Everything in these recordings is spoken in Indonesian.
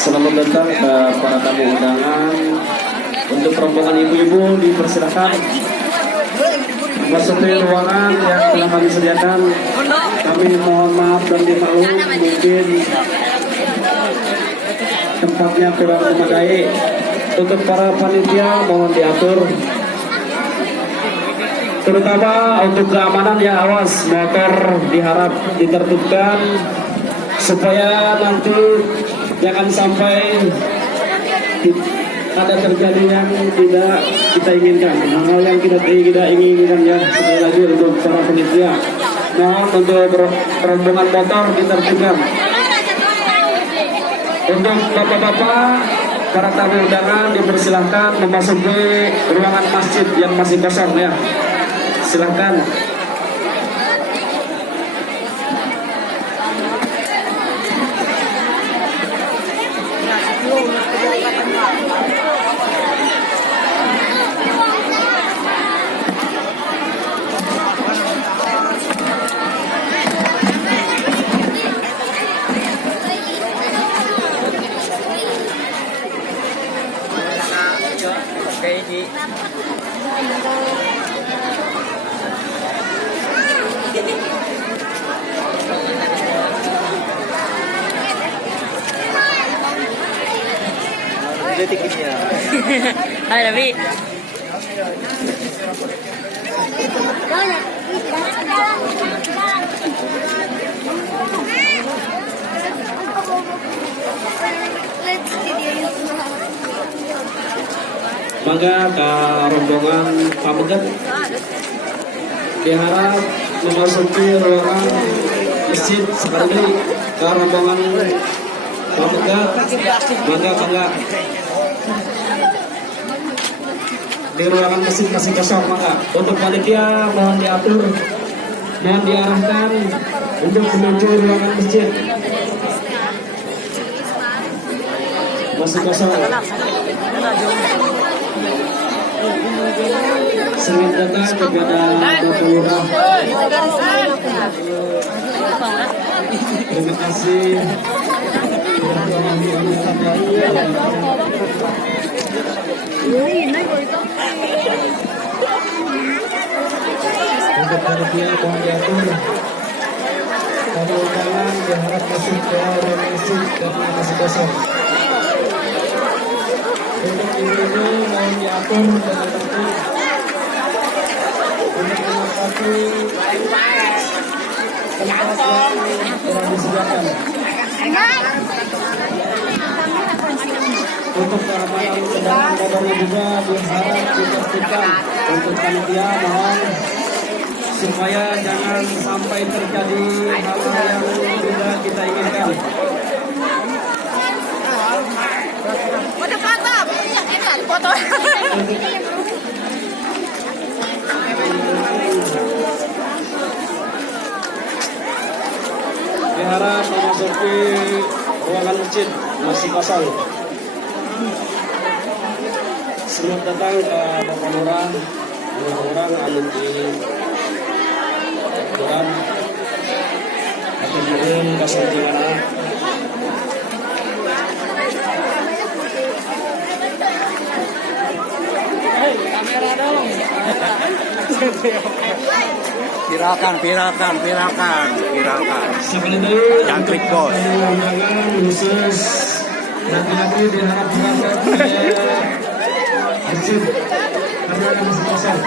Selamat datang ke para tamu undangan. Untuk rombongan ibu-ibu dipersilakan masuk ke ruangan yang telah kami sediakan. Kami mohon maaf dan dimaklum mungkin tempatnya kurang memadai. Untuk para panitia mohon diatur, terutama untuk keamanan ya, awas motor diharap ditertibkan supaya nanti jangan sampai ada terjadi yang tidak kita inginkan, hal yang kita tidak inginkan ya. Sekali lagi untuk para panitia mohon untuk rombongan motor ditertibkan. Untuk bapak-bapak para tamu undangan dipersilahkan memasuki ruangan masjid yang masih kosong ya. Silahkan. Hai Rabi. Maka ke rombongan Pamegat diharap memasuki ruangan masjid sekali ke rombongan Pamegat. Maka enggak di ruangan masjid masih kosong. Maka untuk panitia mohon diatur, mohon diarahkan untuk menuju ruangan masjid masih kosong. Selamat datang kepada Bapak Lurah. Terima kasih. Untuk panitia mohon diatur, tamu undangan berharap masuk ke ruang masjid karena masih kosong. Untuk ibu-ibu mohon diatur dengan tertib untuk menempati tempat yang telah disediakan. Untuk keamanan kendaraan motornya juga diharap ditertibkan. Untuk panitia mohon supaya jangan sampai terjadi hal-hal yang tidak kita inginkan. Foto. Diharap memasuki ruangan masjid masih kosong. Selamat datang ke Bapak Lurah. Orang alun di Turan atau mungkin kosong di mana. Kamera dong. Viralkan. Jangan klik bos. Undangan khusus nanti diharap dilakukan masjid karena masih kosong.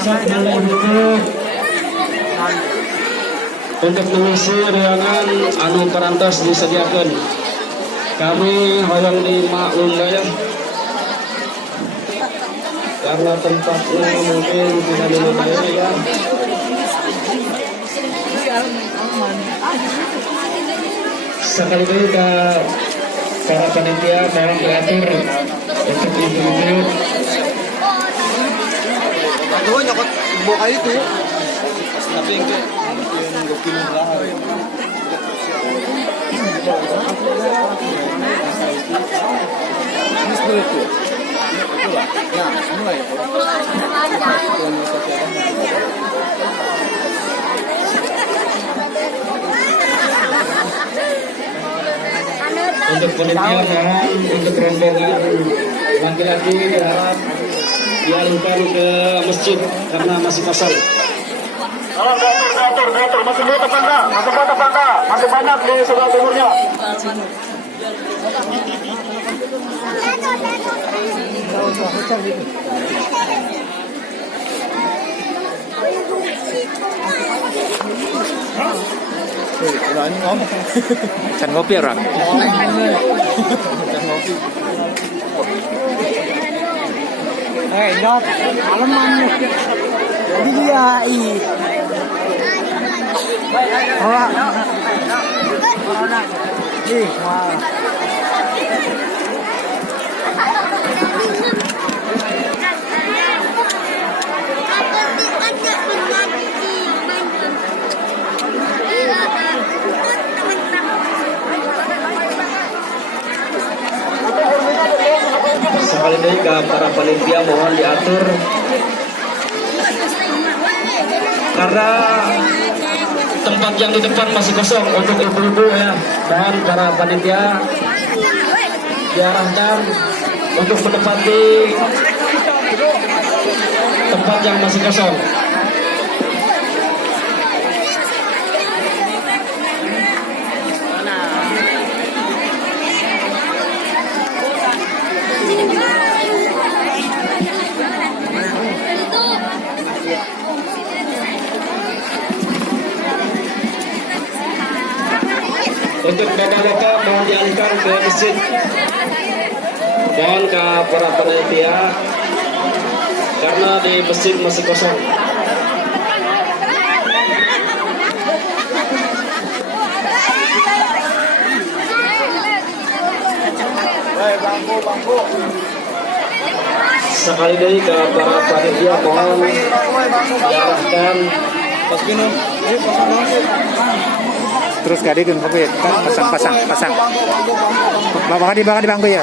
Sabda ibu untuk mengisi ruangan anu parantos disediakan. Kami hoyong di maklum ya, karena tempatnya mungkin tidak memadai ya. Sekali lagi ke para panitia mohon diatur untuk ibu-ibu. Aduh, nyokot buka itu. Tapi yang gokil lah. Ini sebelum itu. Itulah. Nah, mulai. Untuk panitia mohon untuk rombongan laki-laki dialihkan ke masjid karena masih kosong. Tolong diatur, masih buat tetangga, masih banyak di sebelah timurnya. Can ngopi orang. Nyot, alaman. Jadi dia wah. Sekali lagi ke para panitia mohon diatur karena tempat yang di depan masih kosong untuk ibu-ibu ya. Dan para panitia diarahkan untuk menempati tempat yang masih kosong. Untuk bapak-bapak mohon dialihkan ke masjid. Mohon ke para panitia karena di masjid masih kosong. Bangku. Sekali lagi ke para panitia mohon diarahkan. Terus gak digun kopi kan pasang. Bawa di bangku ya.